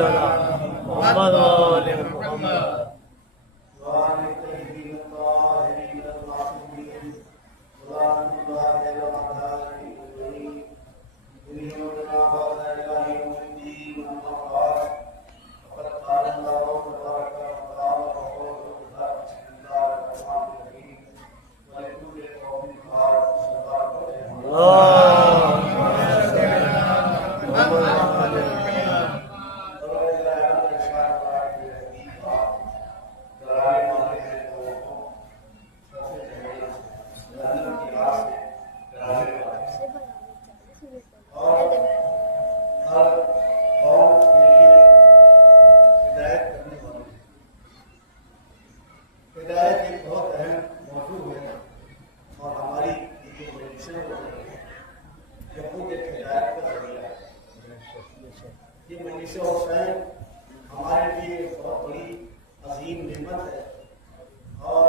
علی محمد وآل محمد. یہ مجلس حسین ہمارے لیے بہت بڑی عظیم نعمت ہے اور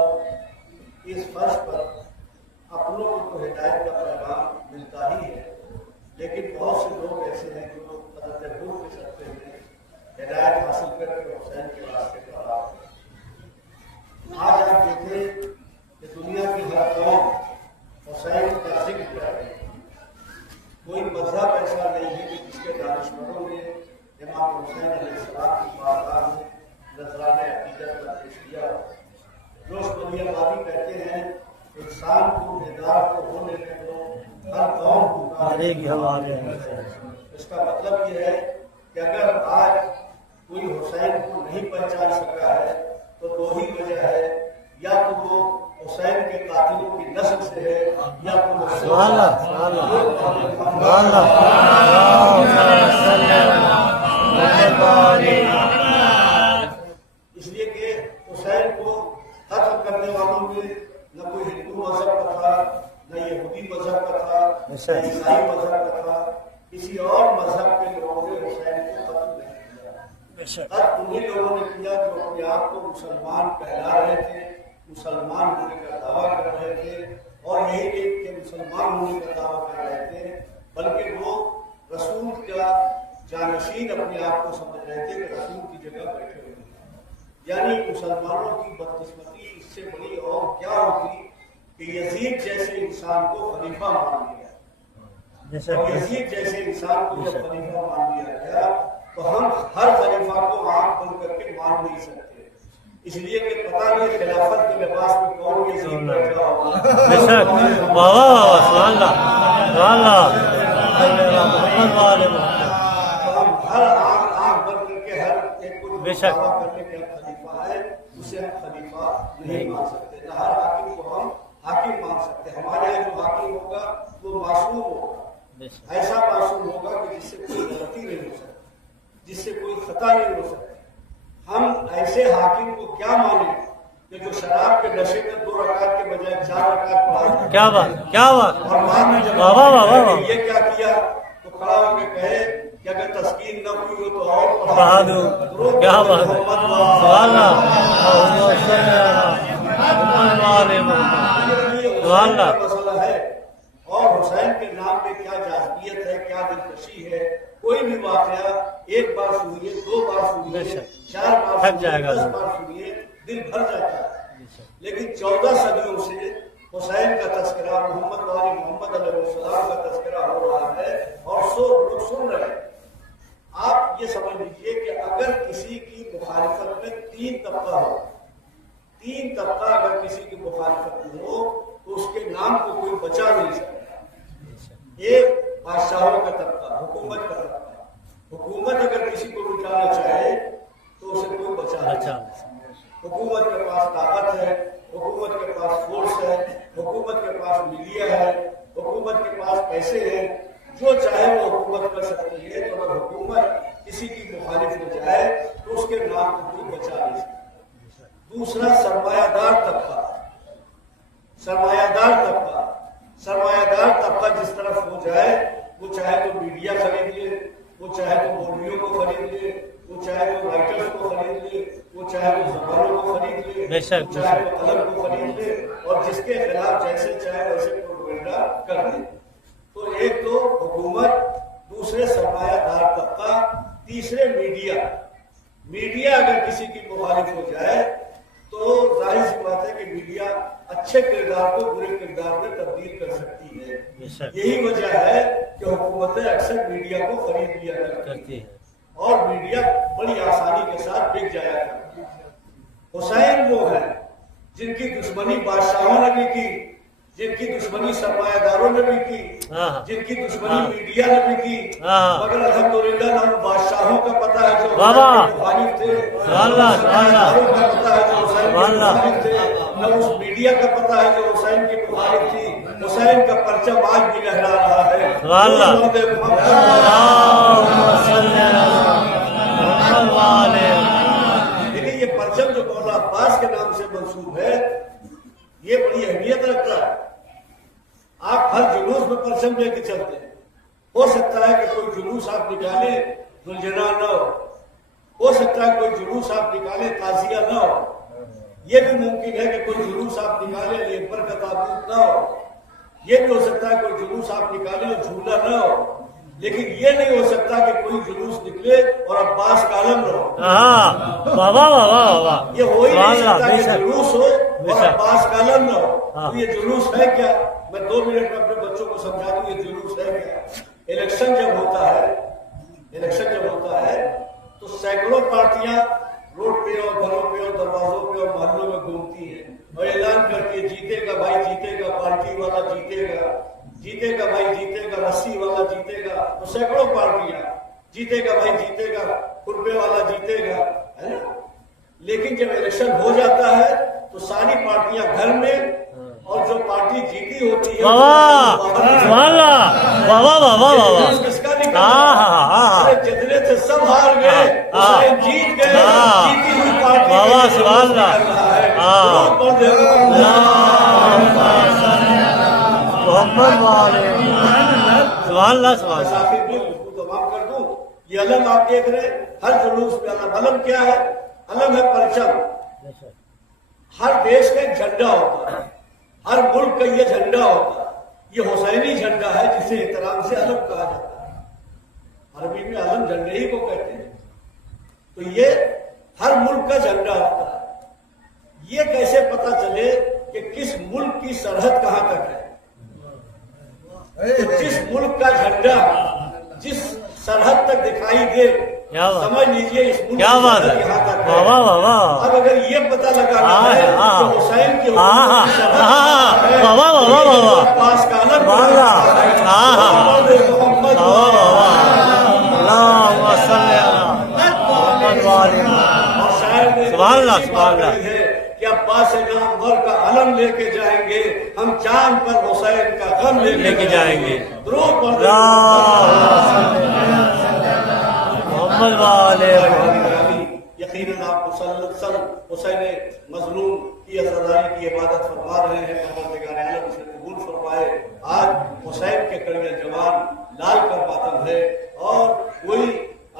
اس فرض پر اپنوں کو تو ہدایت کا پیغام ملتا ہی ہے، لیکن بہت سے لوگ ایسے ہیں جو حضرت حور کے صدقے میں ہدایت حاصل کر کے حسین کے راستے پر آ گئے۔ آج آپ دیکھیں کہ دنیا کی ہر قوم حسین کا ذکر کر رہی ہے۔ کوئی مذہب ایسا نہیں ہے کہ جس کے دانشوروں نے امام حسین علیہ السلام کی بارگاہ میں نذرانہ عقیدت کا پیش کیا۔ دوست دنیا بابی کہتے ہیں انسان کو بیدار کو ہونے کے دو، ہر قوم پکارے گی ہمارے۔ اس کا مطلب یہ ہے کہ اگر آج کوئی حسین کو نہیں پہچان سکا ہے تو دو ہی وجہ ہے، یا تو وہ حسین کے قاتلوں کی نسل سے ہے یا تو وہ اس لیے کہ حسین کو قتل کرنے والوں میں نہ کوئی ہندو مذہب کا تھا، نہ یہودی مذہب کا تھا، نہ عیسائی مذہب کا تھا، کسی اور مذہب کے لوگوں نے حسین کو قتل نہیں کیا۔ قتل انہیں لوگوں نے کیا جو اپنے آپ کو مسلمان کہلا رہے تھے، مسلمان ہونے کا دعویٰ کر رہے تھے، اور یہی نہیں کہ مسلمان ہونے کا دعویٰ کر رہے تھے بلکہ وہ رسول کا جانشین اپنے آپ کو سمجھ رہے تھے کہ رسول کی جگہ بیٹھے ہوئے ہیں۔ یعنی مسلمانوں کی بدقسمتی اس سے بڑی اور کیا ہوگی کہ یزید جیسے انسان کو خلیفہ مان لیا، اور یزید جیسے انسان کو جب خلیفہ مان لیا گیا تو ہم ہر خلیفہ کو آنکھ بند کر کے مان نہیں سکتے، اس لیے کہ پتہ نہیں خلافت کے لباس میں کون یزید بیٹھا ہوگا۔ ہم ہر آنکھ بند کر کے ہر ایک کو دعویٰ کرنے کا خلیفہ ہے اسے ہم خلیفہ نہیں مان سکتے، نہ ہر حاکم کو ہم حاکم مان سکتے۔ ہمارے یہاں جو حاکم ہوگا وہ معصوم ہوگا، ایسا معصوم ہوگا کہ جس سے کوئی غلطی نہیں ہو سکتی، جس سے کوئی خطا نہیں ہو سکتی۔ ہم ایسے حاکم کو کیا مانیں کہ جو شراب کے نشے میں 2 رکعت کے بجائے 4 رکعت پڑھا، کیا بات اور بعد میں جب یہ کیا کیا تو کھڑا ہو کے کہے کہ اگر تسکین نہ ہوئی ہو تو اور پڑھا دوں، کیا بات ہے، مسئلہ ہے۔ اور حسین کے نام پہ کیا جاذبیت ہے، کیا دلکشی ہے، کوئی بھی واقعہ ایک بار سنیے، 2 بار سنیے، 4 بار سنیے، 10 بار سنیے، دل بھر جاتا ہے۔ لیکن 14 صدیوں سے حسین کا تذکرہ، محمد والی محمد علیہ السلام کا تذکرہ ہو رہا ہے اور لوگ سن رہے ہیں۔ آپ یہ سمجھ لیجئے کہ اگر کسی کی مخالفت میں 3 طبقہ ہو، 3 طبقہ اگر کسی کی مخالفت میں ہو تو اس کے نام کو کوئی بچا نہیں سکتا۔ ایک بادشاہوں کا طبقہ، حکومت کا طبقہ، حکومت اگر کسی کو مٹانا چاہے تو اسے کوئی بچا نہیں سکتا۔ حکومت کے پاس طاقت ہے، حکومت کے پاس فورس ہے، حکومت کے پاس میڈیا ہے، حکومت کے پاس پیسے ہیں، جو چاہے وہ حکومت کر سکتی ہے۔ تو اگر حکومت کسی کی مخالف ہو جائے تو اس کے نام کو کوئی بچا نہیں سکتا۔ دوسرا سرمایہ دار طبقہ، سرمایہ دار طبقہ، سرمایہ دار طبقہ جس طرف ہو جائے، وہ چاہے تو میڈیا خرید لے، وہ چاہے تو مولویوں کو خرید لے، وہ چاہے تو رائٹرز کو خرید لے، وہ چاہے تو زبانوں کو خرید لے، وہ چاہے تو قلم کو خرید لے، اور جس کے خلاف جیسے چاہے ویسے پروپیگنڈا کر دے۔ تو ایک تو حکومت، دوسرے سرمایہ دار طبقہ، تیسرے میڈیا میڈیا اگر کسی کی مخالف ہو جائے تو ظاہر سی بات ہے کہ میڈیا اچھے کردار کو برے کردار میں تبدیل کر سکتی ہے. یہی وجہ ہے کہ حکومتیں اکثر میڈیا کو خرید لیا کرتی ہیں اور میڈیا بڑی آسانی کے ساتھ بک جایا کرتی ہے. حسین وہ ہیں جن کی دشمنی بادشاہوں نے بھی کی، جن کی دشمنی سرمایہ داروں نے بھی کی، جن کی دشمنی میڈیا نے بھی کی، مگر الحمدللہ نہ ان بادشاہوں کا پتہ ہے جو مخالف تھے، کا پتہ ہے جو حسین کے مخالف تھے، نہ اس میڈیا کا پتہ ہے جو حسین کی مخالف تھی. حسین کا پرچم آج بھی لہرا رہا ہے. لیکن یہ پرچم جو مولا عباس کے نام سے منسوب ہے یہ بڑی اہمیت رکھتا ہے. آپ ہر جلوس میں پرچم لے کے چلتے ہیں. ہو سکتا ہے کہ کوئی جلوس آپ نکالیں دلجنا نہ ہو سکتا ہے کوئی جلوس آپ نکالیں تازیہ نہ ہو، یہ بھی ممکن ہے کہ کوئی جلوس آپ نکالیں علی اکبر کا تابوت نہ ہو، یہ بھی ہو سکتا ہے کوئی جلوس آپ نکالیں اور جھولا نہ ہو، لیکن یہ نہیں ہو سکتا کہ کوئی جلوس نکلے اور عباس کا علم نہ ہو. یہ ہو ہی نہیں سکتا کہ جلوس ہو اور عباس کا علم نہ ہو. تو یہ جلوس ہے کیا؟ میں 2 منٹ میں اپنے بچوں کو سمجھا دوں یہ جلوس ہے کیا. الیکشن جب ہوتا ہے تو سینکڑوں پارٹیاں روڈ پہ اور گھروں پہ اور دروازوں پہ اور محلوں میں گھومتی ہیں اور اعلان کرتی ہے جیتے گا بھائی جیتے گا، پارٹی والا جیتے گا بھائی جیتے گا، رسی والا جیتے گا. تو سینکڑوں پارٹیاں جیتے گا بھائی جیتے گا، کھربے والا جیتے گا، ہے نا. لیکن جب الیکشن ہو جاتا ہے تو ساری پارٹیاں گھر میں اور جو پارٹی جیتی ہوتی ہے کس کا نکلا؟ جتنے تھے سب ہار گئے، جیت گئے، جیتی ہوئی پارٹی کر دوں. یہ علم آپ دیکھ رہے ہر جلوس میں علم کیا ہے؟ علم ہے پرچم. ہر دیش کا ایک جھنڈا ہوتا ہے، ہر ملک کا یہ جھنڈا ہوتا ہے. یہ حسینی جھنڈا ہے جسے احترام سے علم کہا جاتا ہے. عربی میں علم جھنڈے ہی کو کہتے ہیں. تو یہ ہر ملک کا جھنڈا ہوتا ہے. یہ کیسے پتا چلے کہ کس ملک کی سرحد کہاں تک ہے؟ جس ملک کا جھنڈا جس سرحد تک دکھائی دے سمجھ لیجیے اس ملک کی سرحد یہاں تک ہے. اب اگر یہ پتا لگانا ہے کہ حسین کی پاس کا علم کہ عباس نامور کا علم لے کے جائیں گے ہم چاند پر حسین کا غم لے کے جائیں گے. یقیناً آپ مسلسل حسین مظلوم کی عزاداری کی عبادت فرما رہے ہیں. پروردگار عالم اسے قبول فرمائے. آج حسین کے کڑیاں جوان لال کر ماتم ہے اور کوئی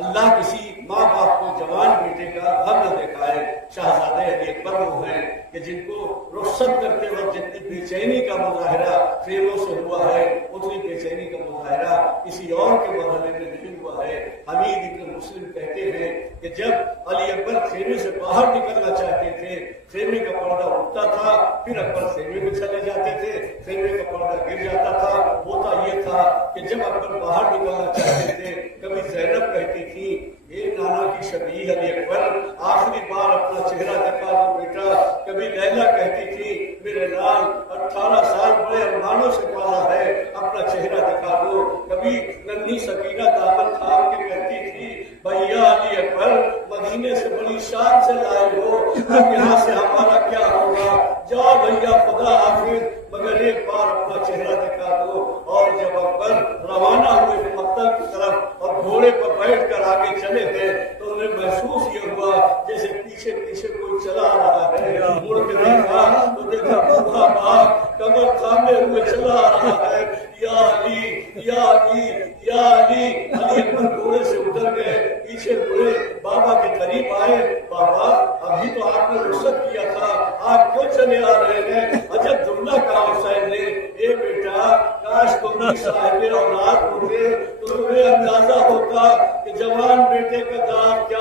اللہ کسی ماں باپ کو جوان بیٹے کا غم نہ دکھائے. شہزادے علی اکبر وہ ہیں کہ جن کو رخصت کرتے وقت جتنی بے چینی کا مظاہرہ خیموں سے ہوا ہے اتنی بے چینی کا مظاہرہ کسی اور کے مرحلے میں نہیں ہوا ہے. حمید ابن مسلم کہتے ہیں کہ جب علی اکبر خیمے سے باہر نکلنا چاہتے تھے خیمے کا پردہ اٹھتا تھا، پھر اکبر خیمے میں چلے جاتے تھے، خیمے کا پردہ گر جاتا تھا. ہوتا یہ تھا کہ جب اکبر باہر نکلنا چاہتے تھے کبھی زینب کہتی تھی اے نانا کی شبیہ علی اکبر آخری بار اپنا چہرہ دکھا دو بیٹا. کبھی لیلا کہتی تھی میرے لال 18 سال بڑے ارمانوں سے پالا ہے اپنا چہرہ دکھا دو. کبھی ننھی سکینہ دامن تھام کے کہتی تھی بھیا علی اکبر مدینے سے بڑی شان سے لائے ہو، اب یہاں سے ہمارا کیا ہوگا؟ جاؤ بھیا خدا حافظ مگر ایک بار اپنا چہرہ دکھا دو. اور جب اکبر روانہ ہوئے مقتل کی طرف اور گھوڑے پر بیٹھ کر آگے چلے تھے تو انہیں محسوس یہ ہوا جیسے پیچھے پیچھے کوئی چلا آ رہا ہے. مڑ کے دیکھا تو دیکھا بوڑھا باپ کمر تھامے ہوئے چلا آ رہا ہے. یا علی یا علی یا علی. علی اکبر گھوڑے سے اتر گئے، پیچھے مڑے بابا کے قریب آئے. بابا ابھی تو آپ نے رخصت کیا تھا، آپ کیوں چلے آ رہے ہیں؟ عجب جملہ کہا حسین نے، اے بیٹا کاش تم بھی صاحب اولاد ہوتے تو تمہیں اندازہ ہوتا کہ جوان بیٹے کا دام کیا